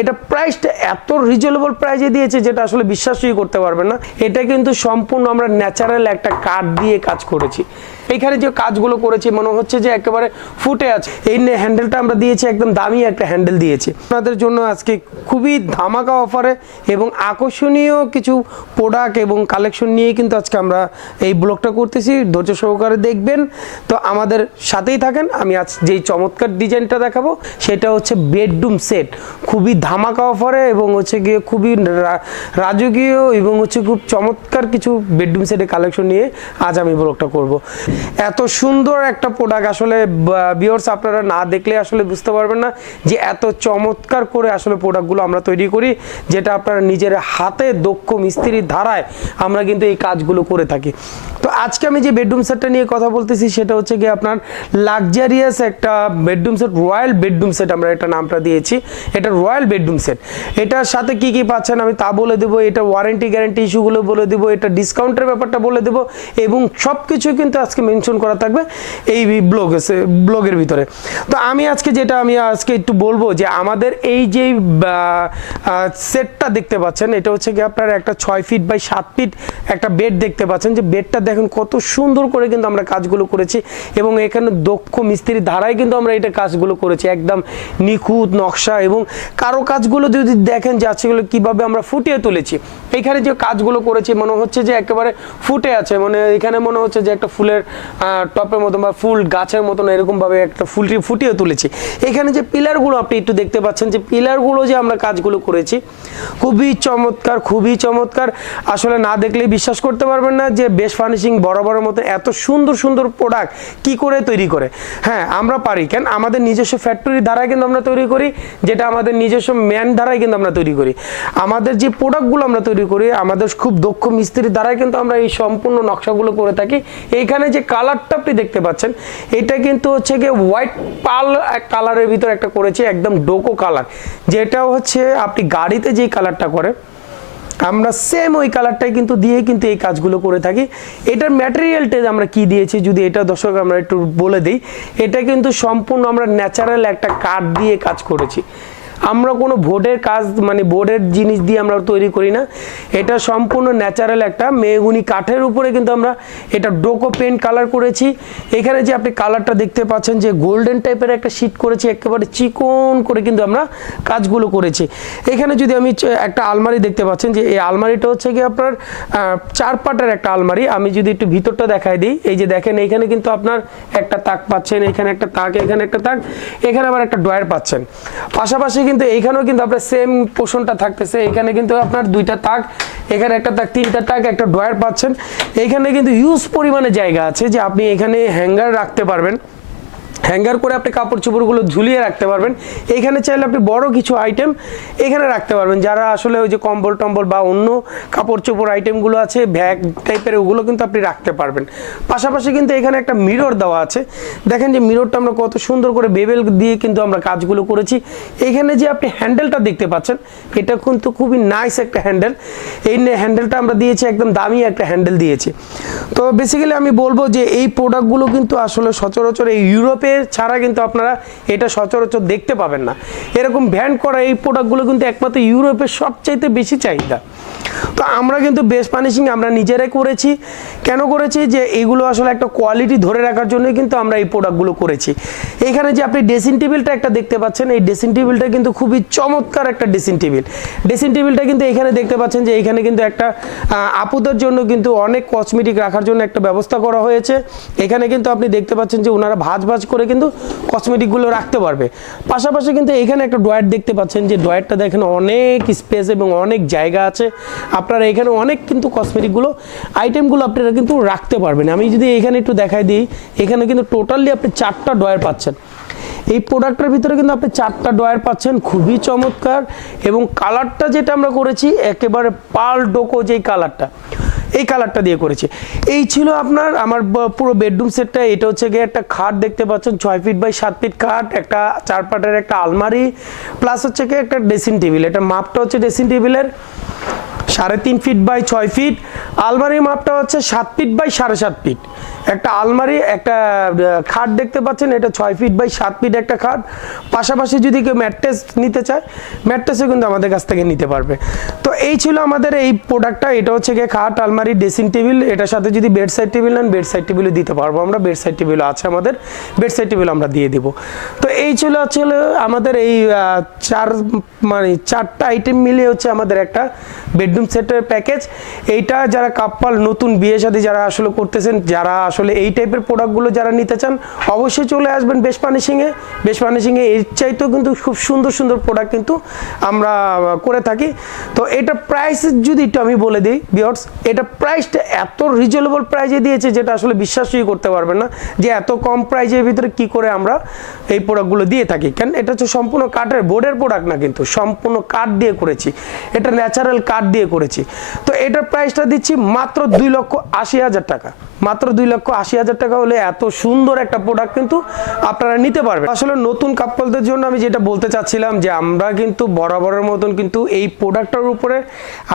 এটা প্রাইসটা এত রিজনেবল প্রাইসে দিয়েছে যেটা আসলে বিশ্বাসই করতে পারবেন না। এটা কিন্তু সম্পূর্ণ আমরা ন্যাচারাল একটা কাঠ দিয়ে কাজ করেছি। এখানে যে কাজগুলো করেছি, মনে হচ্ছে যে একেবারে ফুটে আছে। এই হ্যান্ডেলটা আমরা দিয়েছি, একদম দামি একটা হ্যান্ডেল দিয়েছি। আপনাদের জন্য আজকে খুবই ধামাকা অফারে এবং আকর্ষণীয় কিছু প্রোডাক্ট এবং কালেকশন নিয়ে কিন্তু আজকে আমরা এই ব্লগটা করতেছি। ধৈর্য সহকারে দেখবেন। তো আমাদের সাথেই থাকেন। আমি আজ যেই চমৎকার ডিজাইনটা দেখাবো, সেটা হচ্ছে বেডরুম সেট খুবই ধামাকা অফারে এবং হচ্ছে গিয়ে খুবই রাজকীয় এবং হচ্ছে খুব চমৎকার কিছু বেডরুম সেটের কালেকশন নিয়ে আজ আমি ব্লগটা করব। এত সুন্দর একটা প্রোডাক্ট আসলে বিয়র্স আপনারা না দেখলে আসলে বুঝতে পারবেন না যে এত চমৎকার করে আসলে প্রোডাক্টগুলো আমরা তৈরি করি, যেটা আপনারা নিজের হাতে দক্ষ মিস্ত্রির ধারায় আমরা কিন্তু এই কাজগুলো করে থাকি। আজকে আমি যে বেডরুম সেটটা নিয়ে কথা বলতেছি, সেটা হচ্ছে গিয়ে আপনার লাক্সারিয়াস একটা bedroom set royal bedroom set আমরা একটা নামটা দিয়েছি। এটা রয়্যাল বেডরুম সেট এটার সাথে কি কি পাচ্ছেন আমি তা বলে দেবো, এটা ওয়ারেন্টি গ্যারান্টি ইস্যুগুলো বলে দেবো, এটা ডিসকাউন্টের ব্যাপারটা বলে দেবো এবং সব কিছু কিন্তু আজকে মেনশন করা থাকবে এই ব্লগে ব্লগের ভিতরে। তো আমি আজকে যেটা, আমি আজকে একটু বলব যে আমাদের এই যে সেটটা দেখতে পাচ্ছেন, এটা হচ্ছে কি আপনার একটা ছয় ফিট বাই সাত ফিট একটা বেড দেখতে পাচ্ছেন। যে বেডটা দেখেন কত সুন্দর করে কিন্তু আমরা কাজগুলো করেছি এবং এখানে দক্ষ মিস্ত্রির ধারায় কিন্তু আমরা এটা কাজগুলো করেছি। একদম নিখুঁত নকশা এবং কারও কাজগুলো যদি দেখেন যে আজকেগুলো কীভাবে আমরা ফুটিয়ে তুলেছি। এখানে যে কাজগুলো করেছি মনে হচ্ছে যে একেবারে ফুটে আছে। মানে এখানে মনে হচ্ছে যে একটা ফুলের টপের মতন বা ফুল গাছের মতন এরকমভাবে একটা ফুলটি ফুটিয়ে তুলেছি। এখানে যে পিলারগুলো আপনি একটু দেখতে পাচ্ছেন যে পিলারগুলো যে আমরা কাজগুলো করেছি খুবই চমৎকার খুবই চমৎকার। আসলে না দেখলেই বিশ্বাস করতে পারবেন না যে বেশ ফার্নিশিং বড় মতো এত সুন্দর সুন্দর প্রোডাক্ট কি করে তৈরি করে? হ্যাঁ আমরা পারি। কেন? আমাদের নিজস্ব ফ্যাক্টরি দ্বারাই কিন্তু আমরা তৈরি করি, যেটা আমাদের নিজস্ব ম্যান দ্বারাই কিন্তু আমরা তৈরি করি। আমাদের যে প্রোডাক্টগুলো আমরা তৈরি করি, আমাদের খুব দক্ষ মিস্ত্রির দ্বারাই কিন্তু আমরা এই সম্পূর্ণ নকশাগুলো করে থাকি। এইখানে যে কালারটা আপনি দেখতে পাচ্ছেন, এটা কিন্তু হচ্ছে গিয়ে হোয়াইট পাল কালারের ভিতর একটা করেছি, একদম ডোকো কালার যেটা হচ্ছে, আপনি গাড়িতে যেই কালারটা করে আমরা সেম ওই কালারটাই কিন্তু দিয়ে কিন্তু এই কাজগুলো করে থাকি। এটার ম্যাটেরিয়ালটা আমরা কি দিয়েছি, যদি এটা দর্শক আমরা একটু বলে দিই, এটা কিন্তু সম্পূর্ণ আমরা ন্যাচারাল একটা কাঠ দিয়ে কাজ করেছি। আমরা কোনো বোর্ডের কাজ মানে বোর্ডের জিনিস দিয়ে আমরা তৈরি করি না। এটা সম্পূর্ণ ন্যাচারাল একটা মেগুনি কাঠের উপরে কিন্তু আমরা এটা ডোকো পেন্ট কালার করেছি। এখানে যে আপনি কালারটা দেখতে পাচ্ছেন যে গোল্ডেন টাইপের একটা শিট করেছি, একেবারে চিকন করে কিন্তু আমরা কাজগুলো করেছি। এখানে যদি আমি একটা আলমারি দেখতে পাচ্ছেন যে এই আলমারিটা হচ্ছে কি আপনার চার পাটের একটা আলমারি। আমি যদি একটু ভিতরটা দেখাই দিই, এই যে দেখেন এইখানে কিন্তু আপনার একটা তাক পাচ্ছেন, এখানে একটা তাক, এখানে একটা তাক, এখানে আবার একটা ড্রয়ার পাচ্ছেন। পাশাপাশি কিন্তু এইখানেও কিন্তু আপনার সেম পোষণটা থাকতেছে। এখানে কিন্তু আপনার দুইটা তাক, এখানে একটা তাক, তিনটা তাক, একটা ড্রয়ার পাচ্ছেন। এইখানে কিন্তু ইউজ পরিমাণে জায়গা আছে যে আপনি এখানে হ্যাঙ্গার রাখতে পারবেন। হ্যাঙ্গার করে আপনি কাপড় চোপড়গুলো ঝুলিয়ে রাখতে পারবেন। এখানে চাইলে আপনি বড় কিছু আইটেম এখানে রাখতে পারবেন। যারা আসলে ওই যে কম্বল টম্বল বা অন্য কাপড় চোপড় আইটেমগুলো আছে ব্যাগ টাইপের ওগুলো কিন্তু আপনি রাখতে পারবেন। পাশাপাশি কিন্তু এখানে একটা মিরর দেওয়া আছে। দেখেন যে মিররটা আমরা কত সুন্দর করে বেবেল দিয়ে কিন্তু আমরা কাজগুলো করেছি। এখানে যে আপনি হ্যান্ডেলটা দেখতে পাচ্ছেন, এটা কিন্তু খুবই নাইস একটা হ্যান্ডেল এই হ্যান্ডেলটা আমরা দিয়েছি, একদম দামি একটা হ্যান্ডেল দিয়েছি। তো বেসিক্যালি আমি বলব যে এই প্রোডাক্টগুলো কিন্তু আসলে সচরাচর এই ইউরোপে ছাড়া কিন্তু আপনারা এটা সচরাচর দেখতে পাবেন না। এরকম ভ্যান করা এই প্রোডাক্টগুলো কিন্তু একমাত্র ইউরোপের সবচাইতে বেশি চাহিদা। তো আমরা কিন্তু বেস্ট পানিশিং আমরা নিজেরাই করেছি। কেন করেছি? যে এগুলো আসলে একটা কোয়ালিটি ধরে রাখার জন্যই কিন্তু আমরা এই প্রোডাক্টগুলো করেছি। এখানে যে আপনি ড্রেসিং টেবিলটা একটা দেখতে পাচ্ছেন, এই ড্রেসিং টেবিলটা কিন্তু খুবই চমৎকার একটা ড্রেসিং টেবিল ড্রেসিং টেবিলটা কিন্তু এখানে দেখতে পাচ্ছেন যে এখানে কিন্তু একটা আপুদের জন্য কিন্তু অনেক কসমেটিক রাখার জন্য একটা ব্যবস্থা করা হয়েছে। এখানে কিন্তু আপনি দেখতে পাচ্ছেন যে ওনারা ভাজ ভাজ করে কিন্তু কসমেটিকগুলো রাখতে পারবে। পাশাপাশি কিন্তু এখানে একটা ড্রয়ার দেখতে পাচ্ছেন যে ড্রয়ারটা দেখেন অনেক স্পেস এবং অনেক জায়গা আছে। আপনারা এখানে অনেক কিন্তু কসমেটিকগুলো আইটেমগুলো আপনারা কিন্তু রাখতে পারবেন। আমি যদি এখানে একটু দেখাই দিই, এখানে কিন্তু টোটালি আপনি চারটা ড্রয়ার পাচ্ছেন। এই প্রোডাক্টের ভিতরে কিন্তু আপনি চারটা ড্রয়ার পাচ্ছেন, খুবই চমৎকার। এবং কালারটা যেটা আমরা করেছি, একেবারে পাল ডোকো যেই কালারটা এই কালারটা দিয়ে করেছি। এই ছিল আপনার, আমার পুরো বেডরুম সেটটা এটা হচ্ছে গিয়ে একটা খাট দেখতে পাচ্ছেন, ছয় ফিট বাই সাত ফিট খাট, একটা চার পাটের একটা আলমারি প্লাস হচ্ছে গিয়ে একটা ড্রেসিং টেবিল এটা মাপটা হচ্ছে ড্রেসিং টেবিলের সাড়ে তিন ফিট বাই ছয় ফিট আলমারির মাপটা হচ্ছে সাত ফিট বাই সাড়ে সাত ফিট একটা আলমারি, একটা খাট দেখতে পাচ্ছেন, এটা ছয় ফিট বাই সাত ফিট একটা খাট। পাশাপাশি যদি কেউ ম্যাট্রেস নিতে চায়, ম্যাট্রেসও কিন্তু আমাদের কাছ থেকে নিতে পারবে। তো এই ছিল আমাদের এই প্রোডাক্টটা এটা হচ্ছে গিয়ে খাট, আলমারি ড্রেসিং টেবিল এটার সাথে যদি বেড সাইড টেবিল নেন বেড সাইড টেবিলও দিতে পারব আমরা। বেড সাইড টেবিলও আছে আমাদের। বেড সাইড টেবিল আমরা দিয়ে দিব। তো এই ছিল ছিল আমাদের এই চার মানে চারটা আইটেম মিলিয়ে হচ্ছে আমাদের একটা বেডরুম সেটের প্যাকেজ এইটা যারা কাপ্পাল নতুন বিয়ে শাদী যারা আসলে করতেছেন, যারা আসলে এই টাইপের প্রোডাক্টগুলো যারা নিতে চান, অবশ্যই চলে আসবেন বেশ পানিশিংয়ে বেশ পানিশিংয়ে এর চাইতেও কিন্তু খুব সুন্দর সুন্দর প্রোডাক্ট কিন্তু আমরা করে থাকি। তো এটা প্রাইস যদি একটু আমি বলে দিই বিয়ার্স এটা প্রাইসটা এত রিজনেবল প্রাইজে দিয়েছে যেটা আসলে বিশ্বাসই করতে পারবেন না যে এত কম প্রাইজের ভিতরে কি করে আমরা এই প্রোডাক্টগুলো দিয়ে থাকি। কেন? এটা হচ্ছে সম্পূর্ণ কাঠের বোর্ডের প্রোডাক্ট না কিন্তু, সম্পূর্ণ কাঠ দিয়ে করেছি। এটা ন্যাচারাল কাঠ দিয়ে করেছি। তো এটার প্রাইসটা দিচ্ছি মাত্র দুই লক্ষ আশি হাজার টাকা। মাত্র দুই লক্ষ আশি হাজার টাকা হলে এত সুন্দর একটা প্রোডাক্ট কিন্তু আপনারা নিতে পারবেন। আসলে নতুন কাপলদের জন্য আমি যেটা বলতে চাচ্ছিলাম যে আমরা কিন্তু বরাবরের মতন কিন্তু এই প্রোডাক্টটার উপরে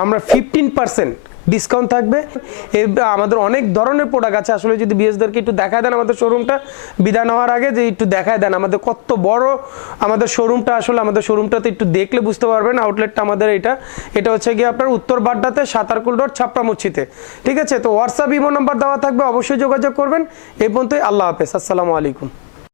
আমরা ফিফটিন পার্সেন্ট ডিসকাউন্ট থাকবে। আমাদের অনেক ধরনের প্রোডাক্ট আছে। আসলে যদি বিএসদেরকে একটু দেখায় দেন আমাদের শোরুমটা বিদায় নেওয়ার আগে যে একটু দেখায় দেন। আমাদের কত বড় আমাদের শোরুমটা আসলে আমাদের শোরুমটাতে একটু দেখলে বুঝতে পারবেন। আউটলেটটা আমাদের এটা। এটা হচ্ছে গিয়ে আপনার উত্তর বাড্ডাতে সাতারকুল রোড ছাপড়ামুচ্ছিতে ঠিক আছে? তো হোয়াটসঅ্যাপ ইমো নাম্বার দেওয়া থাকবে। অবশ্যই যোগাযোগ করবেন। এই পর্যন্তই আল্লাহ হাফেজ। আসসালামু আলাইকুম।